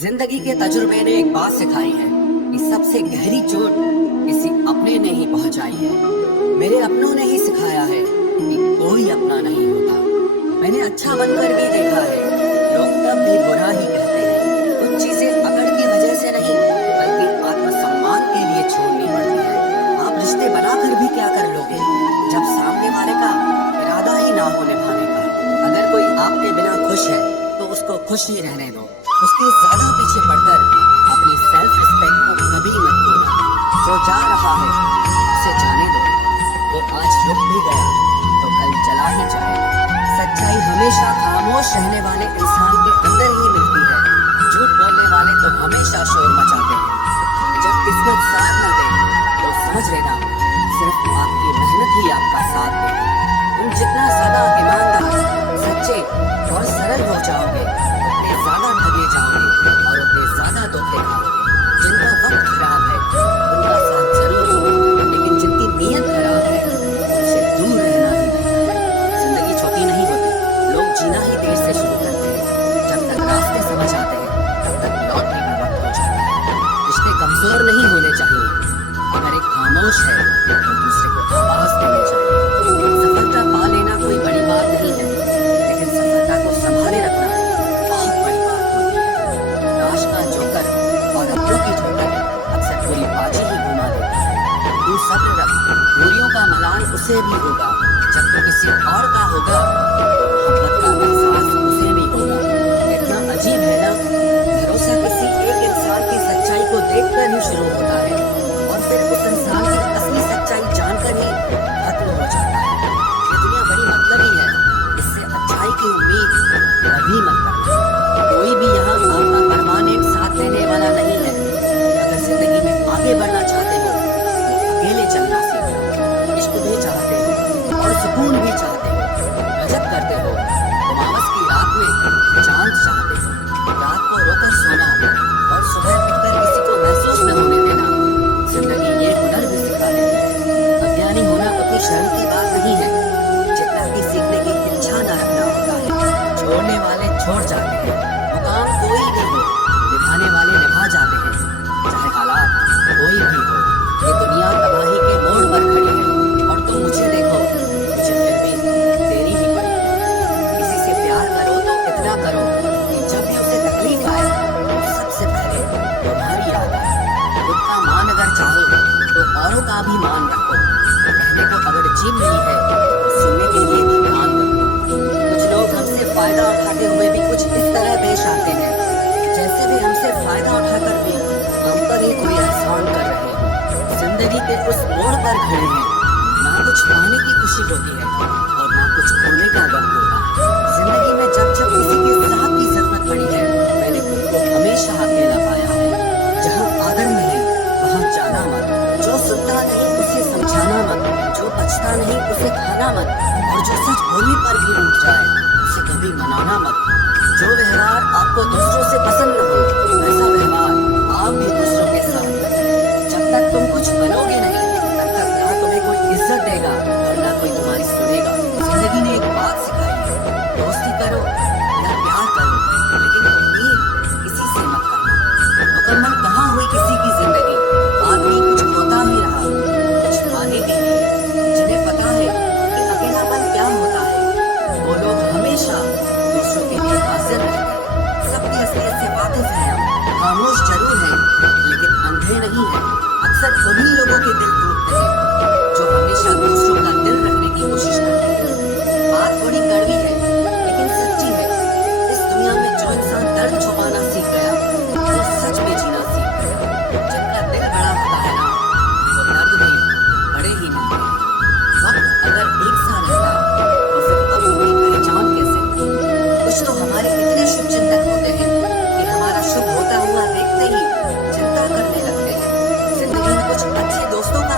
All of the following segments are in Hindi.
जिंदगी के तजुर्बे ने एक बात सिखाई है कि सबसे गहरी चोट किसी अपने ने ही पहुंचाई है। मेरे अपनों ने ही सिखाया है कि कोई अपना नहीं होता। मैंने अच्छा बनकर भी देखा है, लोग तब भी बुरा ही कहते हैं। कुछ चीजें अकड़ की वजह से नहीं बल्कि आत्मसम्मान के लिए छोड़नी पड़ती है। आप रिश्ते बनाकर भी क्या कर लोगे जब सामने वाले का इरादा ही ना हो निभाने का। अगर कोई आपके बिना खुश है तो उसको खुश ही रहने दो। उसके ज्यादा पीछे पड़कर अपनी सेल्फ रिस्पेक्ट को कभी मत खोना। जो जा रहा है उसे जाने दो, वो आज रुक भी गया तो कल चला ही जाएगा। सच्चाई हमेशा खामोश रहने वाले इंसान के अंदर ही मिलती है। झूठ बोलने वाले तो हमेशा शोर मचाते हैं। जब किस्मत साथ न दे तो समझ लेना सिर्फ आपकी मेहनत ही आपका साथ देगी। तुम जितना ज्यादा ईमानदार, सच्चे और सरल हो जाओगे उतने ज्यादा ठगे जाओगे और उतने ज्यादा धोखे खाओगे। जिनका वक्त खराब है उनका साथ जरूर हो, लेकिन जिनकी नीयत खराब है उनसे दूर रहना ही बेहतर है। जिंदगी छोटी नहीं होती, लोग जीना ही देर से शुरू करते हैं। जब तक रास्ते समझ आते हैं तब तक लौटने का वक्त हो जाता है। रिश्ते कमजोर नहीं होने चाहिए। अगर एक खामोश है तो दूसरे को आवाज देनी चाहिए। सफलता पा लेना कोई बड़ी बात नहीं है, लेकिन सफलता को संभाले रखना बहुत बड़ी बात होती है। ताश का जोकर और अपनों की ठोकर अक्सर पूरी बाजी ही घुमा देती है। तू सब्र रख, दूरियों का मलाल उसे भी होगा। जब तू किसी और का होगा तो मोहब्बत का एहसास उसे भी होगा। इतना अजीब है ना, भरोसा किसी एक इंसान की सच्चाई को देखकर ही शुरू होता है और फिर उस इंसान की असली सच्चाई जानकर ही खत्म हो जाता है। ये दुनिया बड़ी मतलबी है, इससे अच्छाई की उम्मीद कभी मत करना। कोई भी यहाँ आपका परमानेंट साथ देने वाला नहीं है। अगर जिंदगी में आगे बढ़ना चाहते हो तो अकेले चलना सीखो। इश्क भी चाहते हो और सुकून भी चाहते हो, गजब करते हो। अमावस की रात में चांद चाहते हो, रात को रोकर सोना और सुबह उठकर किसी को महसूस न होने देना। जिंदगी ये हुनर भी सिखा देती है। अज्ञानी होना उतनी शर्म की बात नहीं है जितना कि सीखने की इच्छा न रखना होता है। छोड़ने वाले छोड़ जाते हैं, मुकाम कोई भी हो निभाने वाले निभा जाते हैं। चाहे हालात कोई भी हो, ये दुनिया तबाही के मोड़ पर खड़ी है और तुम मुझे देखो, मुझे फिर भी तेरी ही पड़ी है। किसी से प्यार करो तो इतना करो कि जब भी उसे तकलीफ आए तो सबसे पहले तुम्हारी याद आए। खुद का मान अगर चाहो तो औरों का भी मान रखो। कहने को अगर जीभ नहीं है तो सुनने के लिए भी कान रखो। कुछ लोग हमसे फायदा उठाते हुए भी कुछ इस तरह पेश आते हैं जैसे भी हमसे फायदा उठाकर भी हम पर ही कोई एहसान कर रहे हैं। जिंदगी के उस मोड़ पर खड़े हैं, ना कुछ पाने की खुशी होती है और ना कुछ खोने का गम होता है। जिंदगी में जब जब किसी के साथ की जरूरत पड़ी है मैंने खुद को हमेशा अकेला पाया है। जहाँ आदर नहीं वहाँ जाना मत, जो सुनता नहीं उसे समझाना मत, जो बचता नहीं उसे खाना मत, और जो सच बोलने पर भी रूठ जाए उसे कभी मनाना मत। जो व्यवहार आपको दूसरों से पसंद न हो वैसा व्यवहार आप भी दूसरों के साथ करें। जब तक तुम कुछ बनोगे नहीं तब तक ना तुम्हें कोई इज्जत देगा और ना कोई तुम्हारी सुनेगा। जिंदगी ने एक बात सिखाई है, दोस्ती करो या प्यार करो, लेकिन उम्मीद किसी से मत करना। मुकम्मल कहाँ हुई किसी की जिंदगी, आदमी कुछ खोता ही रहा कुछ पाने के लिए। जिन्हें पता है कि अकेलापन क्या होता है वो लोग हमेशा दूसरों के लिए हाजिर रहते हैं। सबकी असलियत से वाकिफ हैं हम, खामोश जरूर हैं लेकिन अंधे नहीं हैं। अक्सर उन्हीं लोगों के दिल टूटते हैं जो हमेशा दूसरों का दिल रखने की कोशिश करते हैं। बात थोड़ी कड़वी है लेकिन सच्ची है। इस दुनिया में जो इंसान दर्द छुपाना सीख गया वो सच में जीना सीख गया। जिनका दिल बड़ा होता है ना वो दर्द भी बड़े ही मिलते हैं। वक्त अगर एक सा रहता तो फिर अब उनकी पहचान कैसे होती। कुछ तो हमारे इतने शुभ चिंतक होते हैं कि हमारा शुभ होता हुआ देखते ही चिंता करने लगते हैं। जिंदगी में कुछ अच्छे दोस्तों का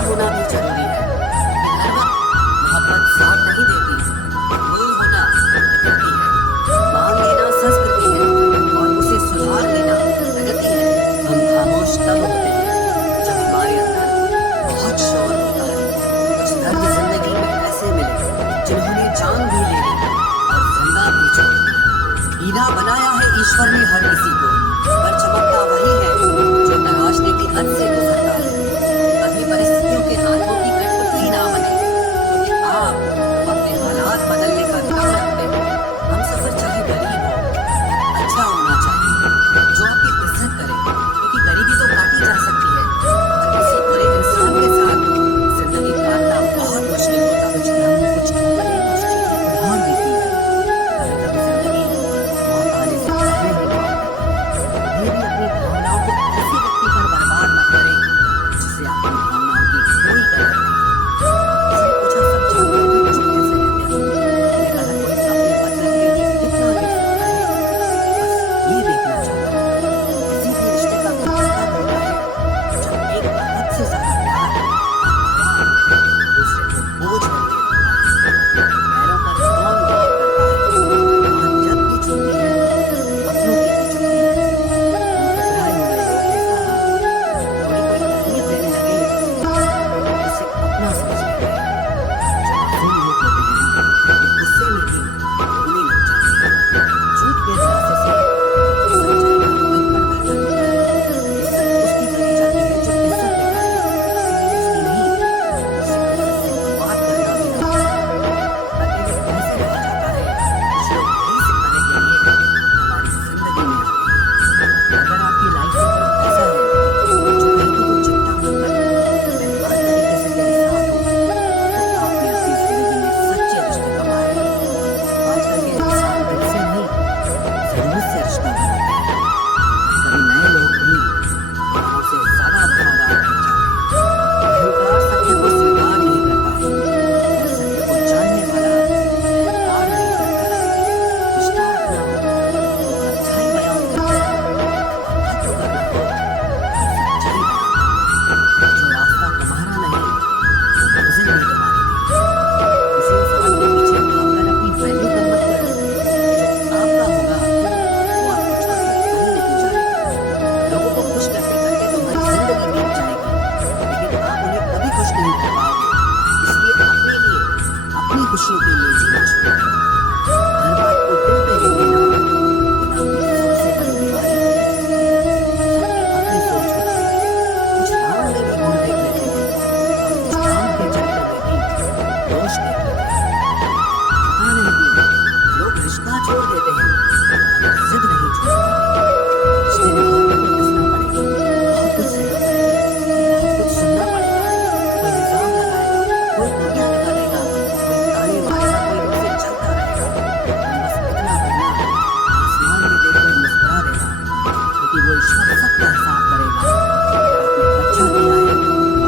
वो ईश्वर सबका हिसाब करेगा। अगर आपने अच्छा किया है तो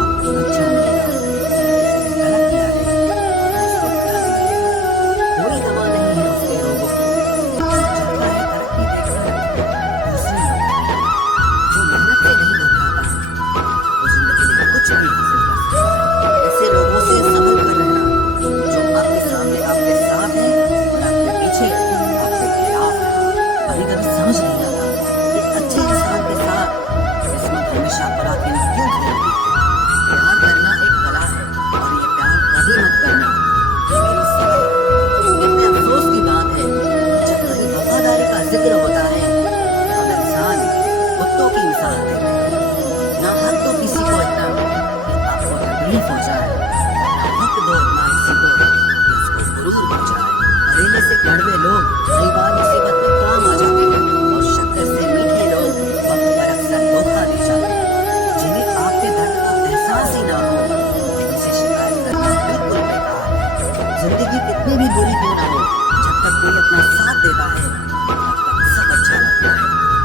आपको अच्छा मिलेगा, गलत किया है तो उसको गलत मिलेगा। कोई दवा नहीं है उसके रोगों की। चलता है तरक्की देखकर दूसरे लोग की। जो मेहनत से नहीं घबराता वो जिंदगी में कुछ भी हासिल कर सकता है। ऐसे लोगों से संभल कर रहना जो आपके सामने आपके साथ है और आपके पीछे आपके खिलाफ है। कभी कभी समझ नहीं आता कि अच्छे इंसान के साथ किस्मत हमेशा बुरा क्यों खेलती है। प्यार करना एक कला है और ये प्यार कभी मत करना, ये मेरी सलाह है। कितने अफसोस की बात है जब कभी वफादारी का जिक्र होता है तो हम इंसान कुत्तों की मिसाल देते हैं। ना हक दो किसी को इतना कि आपको तकलीफ हो जाए, और ना हक दो ना किसी को कि उसको गुरूर हो जाए। बरेले से कड़वे लोग कई बार मुसीबत में काम आ जाते हैं और शक्कर से मीठे लोग वक्त पर अक्सर धोखा दे जाते हैं। जिन्हें आपके दर्द का एहसास ही ना हो उनसे शिकायत करना बिल्कुल बेकार है। जिंदगी कितनी भी बुरी क्यों ना हो, जब तक कोई अपना साथ देता है तब तक सब अच्छा लगता है।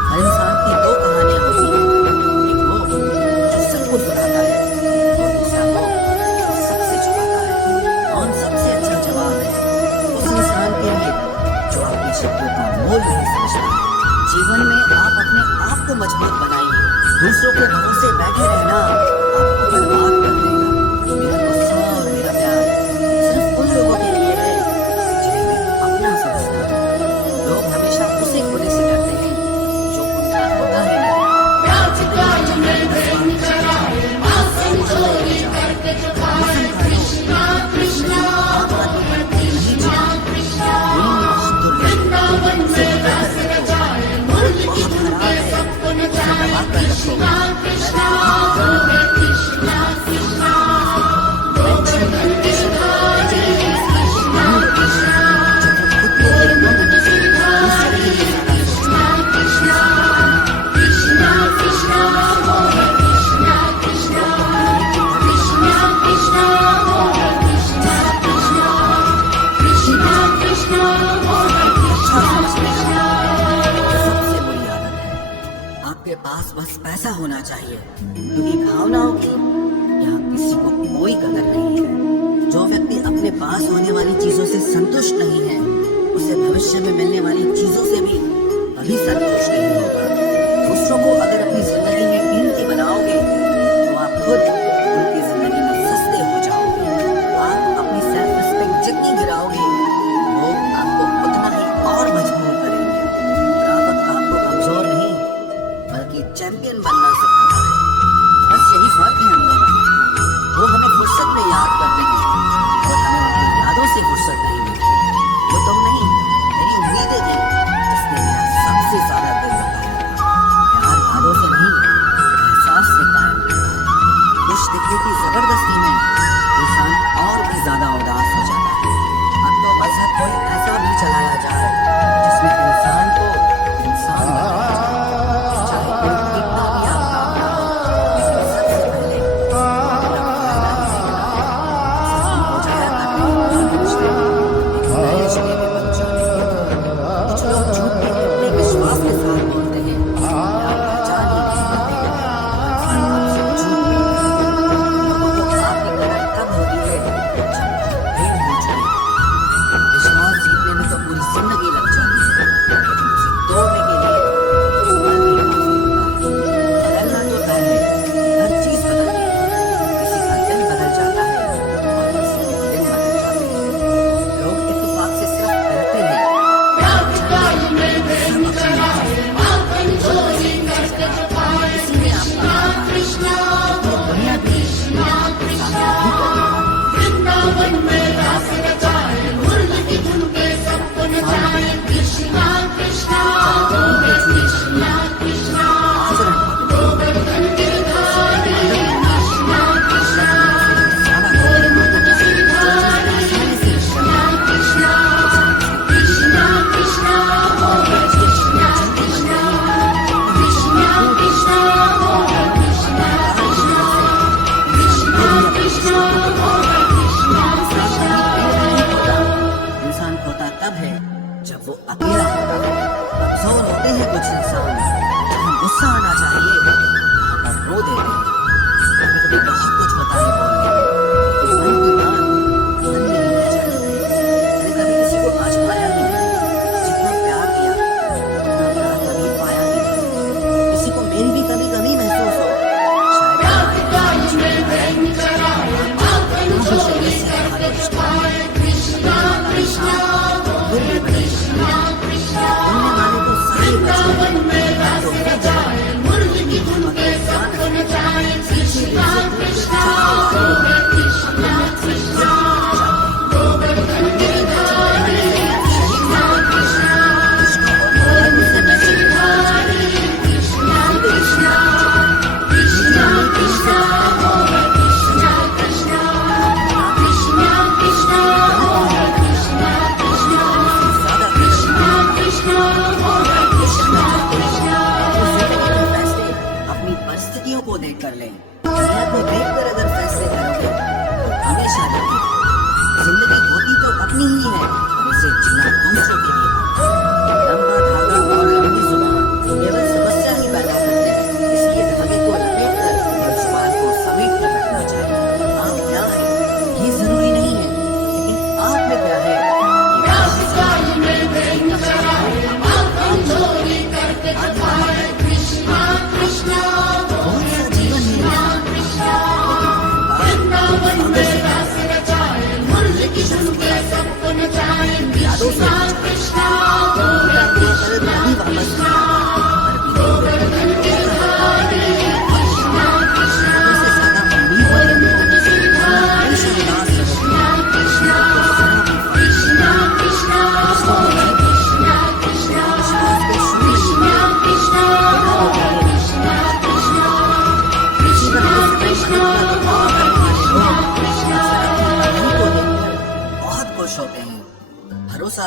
हर इंसान की दो कहानियां होती हैं, एक वो जो सबको सुनाता है और दूसरा वो जो सबसे छुपाता है। कौन सबसे अच्छा जवाब है उस इंसान के लिए जो अपने शब्दों का मोल नहीं समझता। जीवन में आप अपने आप को मजबूत बनाइए। दूसरों के भरोसे बैठे रहना आपको बर्बाद कर देगा। मेरा गुस्सा और मेरा प्यार सिर्फ उन लोगों के लिए है जिन्हें मैं अपना समझता हूँ। लोग हमेशा उसे खोने से डरते हैं जो उनका होता ही नहीं। जितनी जंगल बसवानी चाहिए, आसमान चले जाओ। मौसम का रोग आम आदमी पर नहीं चला। दुनिया बहुत दुर्लभ है, इसे निकाल कर रखो। बहुत खराब है, इसे दबा कर रखो। सबसे बुरी आदत है आपके पास बस पैसा होना चाहिए, क्योंकि भावनाओं की यहाँ किसी को कोई कदर नहीं है। जो व्यक्ति अपने पास होने वाली चीजों से संतुष्ट नहीं है उसे भविष्य में मिलने वाली चीजों से भी कभी संतुष्ट नहीं होगा। दूसरों को अगर अपनी जिंदगी में कीमती बनाओगे तो आप खुद उनकी जिंदगी में सस्ते हो जाओगे। आप अपनी सेल्फ रिस्पेक्ट जितनी गिराओगे लोग आपको उतना ही और मजबूर करेंगे। रावत आपको कमजोर नहीं बल्कि चैंपियन बनना सिखाता है। बस यही फर्क है हम दोनों में। वो हमें फुर्सत में याद करते हैं और हमें उनकी यादों से फुर्सत नहीं मिलती। वो तुम नहीं, मेरी उम्मीदें थी जिसने मेरा सबसे ज्यादा दिल लगाया था। प्यार यादों से नहीं एहसास से कायम रहता है। खुश दिखने की जबरदस्ती में इंसान और भी ज्यादा उदास हो जाता है। अब तो मजहब कोई ऐसा भी चलाया जाए जिसमें इंसान को इंसान बनाया जाए, चाहे कोई कितना भी आपका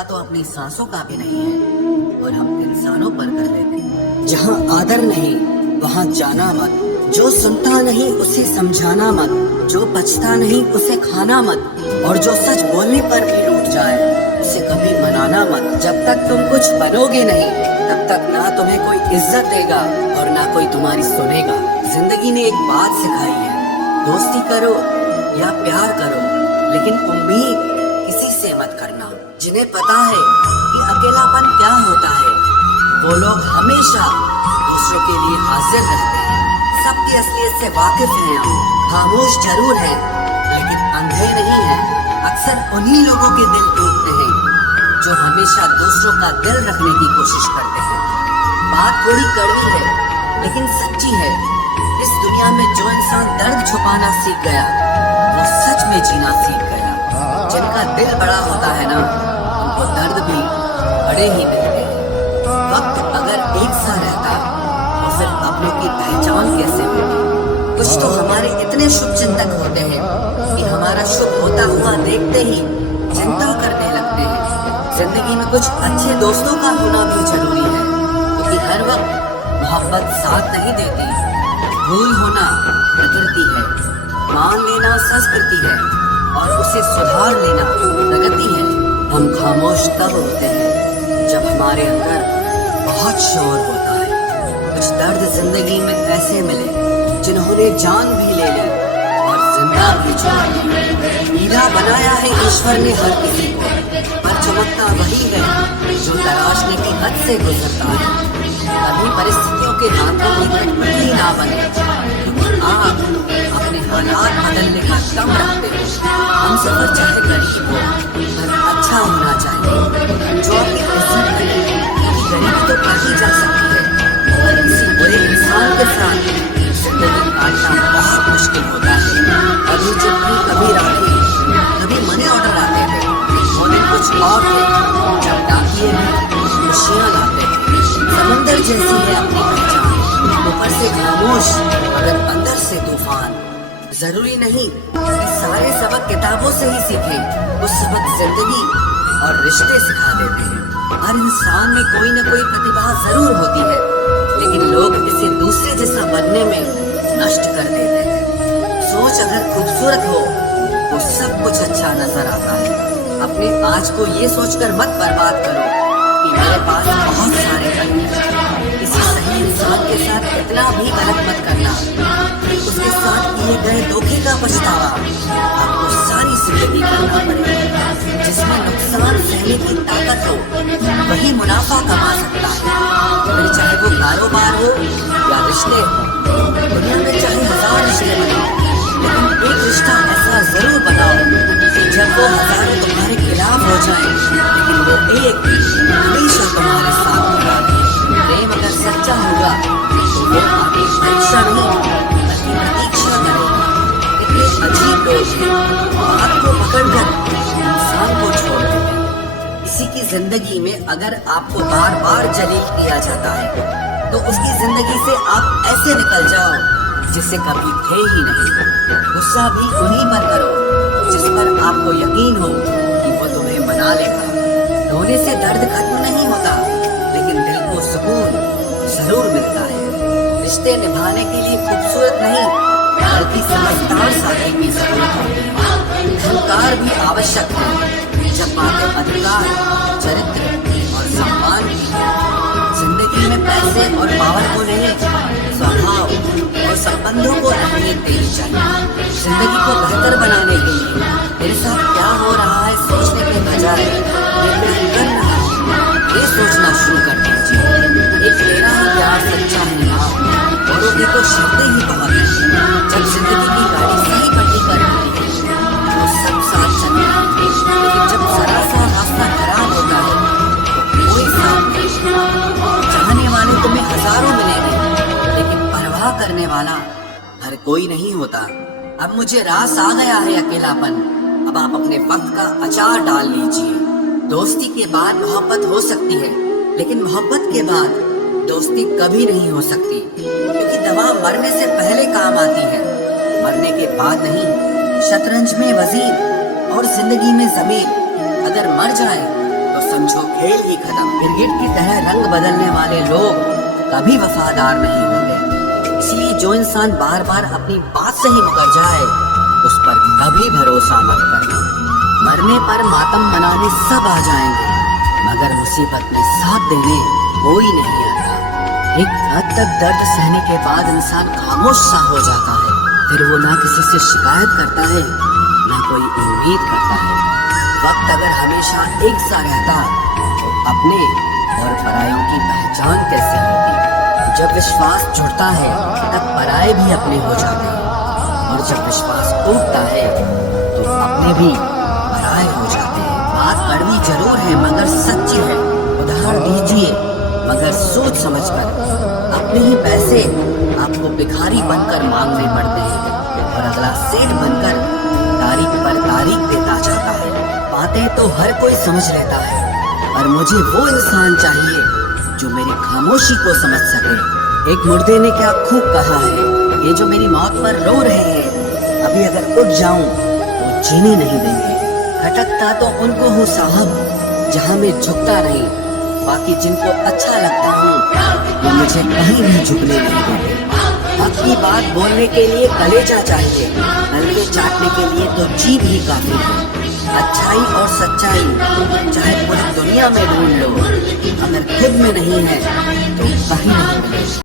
भरोसा तो अपनी सांसों का भी नहीं है, और हम इंसानों पर कर लेते हैं। जहाँ आदर नहीं वहाँ जाना मत, जो सुनता नहीं उसे समझाना मत, जो बचता नहीं उसे खाना मत, और जो सच बोलने पर भी रूठ जाए उसे कभी मनाना मत। जब तक तुम कुछ बनोगे नहीं तब तक ना तुम्हें कोई इज्जत देगा और ना कोई तुम्हारी सुनेगा। जिंदगी ने एक बात सिखाई है, दोस्ती करो या प्यार करो, लेकिन उम्मीद किसी से मत करना। जिन्हें पता है कि अकेलापन क्या होता है वो लोग हमेशा दूसरों के लिए हाजिर रहते हैं। सबकी असलियत से वाकिफ हैं हम, खामोश जरूर हैं लेकिन अंधे नहीं हैं। अक्सर उन्हीं लोगों के दिल टूटते हैं जो हमेशा दूसरों का दिल रखने की कोशिश करते हैं। बात थोड़ी कड़वी है लेकिन सच्ची है। इस दुनिया में जो इंसान दर्द छुपाना सीख गया वो सच में जीना सीख गया। जिनका दिल बड़ा होता है ना उनको दर्द भी बड़े ही मिलते हैं। वक्त अगर एक सा रहता तो फिर अपनों की पहचान कैसे होती। कुछ तो हमारे इतने शुभ चिंतक होते हैं कि हमारा शुभ होता हुआ देखते ही चिंता करने लगते हैं। जिंदगी में कुछ अच्छे दोस्तों का होना भी जरूरी है, क्योंकि हर वक्त मोहब्बत साथ नहीं देती। भूल होना प्रकृति है, मान लेना संस्कृति है, और उसे सुधार लेना प्रगति है। हम खामोश तब होते हैं जब हमारे अंदर बहुत शोर होता है। कुछ दर्द जिंदगी में ऐसे मिले जिन्होंने जान भी ले ली और जिंदा भी छोड़ दी। हीरा बनाया है ईश्वर ने हर किसी को, पर चमकता वही है जो तराशने की हद से गुजरता है। कभी परिस्थितियों के हाथों में कठपुतली ना बने, क्योंकि आप अपने हालात बदलने का दम रखते हो। हम सफर चाहे गरीब हो पर अच्छा होना चाहिए। जो अपनी इज्जत करे, क्योंकि गरीबी तो काटी जा सकती है, पर किसी बुरे इंसान के साथ जिंदगी काटना बहुत मुश्किल होता है। अभी चिट्ठी कभी राखी कभी मनी ऑर्डर आते थे, वो दिन कुछ और थे जब डाकिए में खुशियाँ लाते थे। समंदर जैसी है अपनी पहचान, ऊपर से खामोश मगर अंदर से तूफान। जरूरी नहीं कि सारे सबक किताबों से ही सीखें, कुछ सबक जिंदगी और रिश्ते सिखा देते हैं। हर इंसान में कोई न कोई प्रतिभा जरूर होती है, लेकिन लोग इसे दूसरे जैसा बनने में नष्ट कर देते हैं। सोच अगर खूबसूरत हो तो सब कुछ अच्छा नजर आता है। अपने आज को ये सोचकर मत बर्बाद करो कि मेरे पास बहुत सारे कल हैं। किसी सही इंसान के साथ इतना भी गलत मत करना कि उसके साथ किए गए धोखे का पछतावा आपको सारी जिंदगी करना पड़े। जिसमें नुकसान सहने की ताकत हो वही मुनाफा कमा सकता है। फिर चाहे वो कारोबार हो या रिश्ते हो, दुनिया में चाहे 1000 रिश्ते बनाओ, लेकिन एक रिश्ता ऐसा जरूर बनाओ कि जब वो हजारों तुम्हारे खिलाफ हो जाए, लेकिन वो एक हमेशा तुम्हारे साथ होगा। प्रेम अगर सच्चा होगा तो वो आपकी परीक्षा नहीं बल्कि प्रतीक्षा करेगा। कितने अजीब लोग हैं, बात को पकड़कर इंसान को छोड़ देते हैं। किसी की जिंदगी में अगर आपको बार बार जलील किया जाता है तो उसकी जिंदगी से आप ऐसे निकल जाओ जिससे कभी थे ही नहीं। गुस्सा भी उन्हीं पर करो जिस पर आपको यकीन हो कि वो तुम्हें मना लेगा। रोने से दर्द खत्म नहीं होता, लेकिन दिल को सुकून जरूर मिलता है। रिश्ते निभाने के लिए खूबसूरत नहीं बल्कि समझदार साथी की जरूरत होती है। अहंकार भी आवश्यक है जब बातें अधिकार, चरित्र और सम्मान की है। जिंदगी में पैसे और पावर को नहीं, स्वभाव और संबंधों को अहमियत देनी चाहिए। जिंदगी को बेहतर बनाने के लिए मेरे साथ क्या हो रहा है सोचने के बजाय ये क्या कर रहा है ये सोचना शुरू कर दीजिए। एक तेरा ही प्यार सच्चा है ना, औरों की तो शर्तें ही बहुत है। जब जिंदगी की गाड़ी सही पट्टी पर होती है तो सब साथ चलते हैं, लेकिन जब जरा सा रास्ता खराब होता है तो कोई साथ नहीं। चाहने वाले तुम्हें हजारों मिलेंगे, लेकिन परवाह करने वाला हर कोई नहीं होता। अब मुझे रास आ गया है अकेलापन, अब आप अपने वक्त का अचार डाल लीजिए। दोस्ती के बाद मोहब्बत हो सकती है, लेकिन मोहब्बत के बाद दोस्ती कभी नहीं हो सकती, क्योंकि दवा मरने से पहले काम आती है, मरने के बाद नहीं। शतरंज में वजीर और जिंदगी में जमीर अगर मर जाए तो समझो खेल ही खत्म। गिरगिट की तरह रंग बदलने वाले लोग कभी वफादार नहीं होते। इसलिए जो इंसान बार बार अपनी बात से ही मुकर जाए उस पर कभी भरोसा मत करना। मरने पर मातम मनाने सब आ जाएंगे, मगर मुसीबत में साथ देने कोई नहीं आता। एक हद तक दर्द सहने के बाद इंसान खामोश सा हो जाता है। फिर वो ना किसी से शिकायत करता है, ना कोई उम्मीद करता है। वक्त अगर हमेशा एक सा रहता तो अपने और परायों की पहचान कैसे होती। जब विश्वास जुड़ता है तब पराये भी अपने हो जाते हैं, और जब विश्वास टूटता है तो अपने भी पराये हो जाते हैं। बात कड़वी जरूर है मगर सच्ची है। उधार दीजिए मगर सोच समझकर। अपने ही पैसे आपको भिखारी बनकर मांगने पड़ते हैं, और अगला सेठ बनकर तारीख पर तारीख देता जाता है। बातें तो हर कोई समझ लेता है, पर मुझे वो इंसान चाहिए जो मेरी खामोशी को समझ सके। एक मुर्दे ने क्या खूब कहा है, ये जो मेरी मौत पर रो रहे हैं, अभी अगर उठ जाऊं तो जीने नहीं देंगे। खटकता तो उनको हूँ साहब, जहाँ मैं झुकता नहीं। बाकी जिनको अच्छा लगता हूँ वो मुझे कहीं भी झुकने नहीं देते। हक की बात बोलने के लिए कलेजा चाहिए, नलके चाटने के लिए तो जीभ ही काफी है। अच्छाई और सच्चाई चाहे पूरी दुनिया में ढूंढ लो, अगर खुद में नहीं है तो कहीं नहीं मिलेगी।